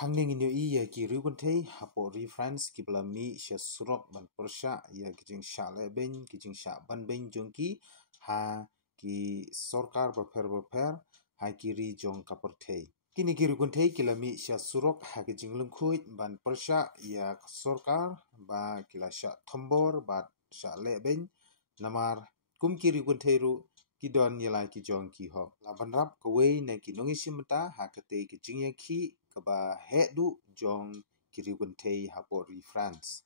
Hangning inyo iya ki rigunte hapo reference ki belami sya surok ban persya ya kijing sya leben kijing sya ban ben jongki ha ki sorkar baper ha kiri jong kaporte kini ki rigunte kilami sya surok ha kijing lengkuit ban persya ya sorkar ba kila sya tombor ba sya leben namar kum ki rigunte ru kidon yalai ki jong ki hok laban rap kwe na ki nongi simta ha kate kijing ya ki kaba hedu jong kiri guntei hapo reference.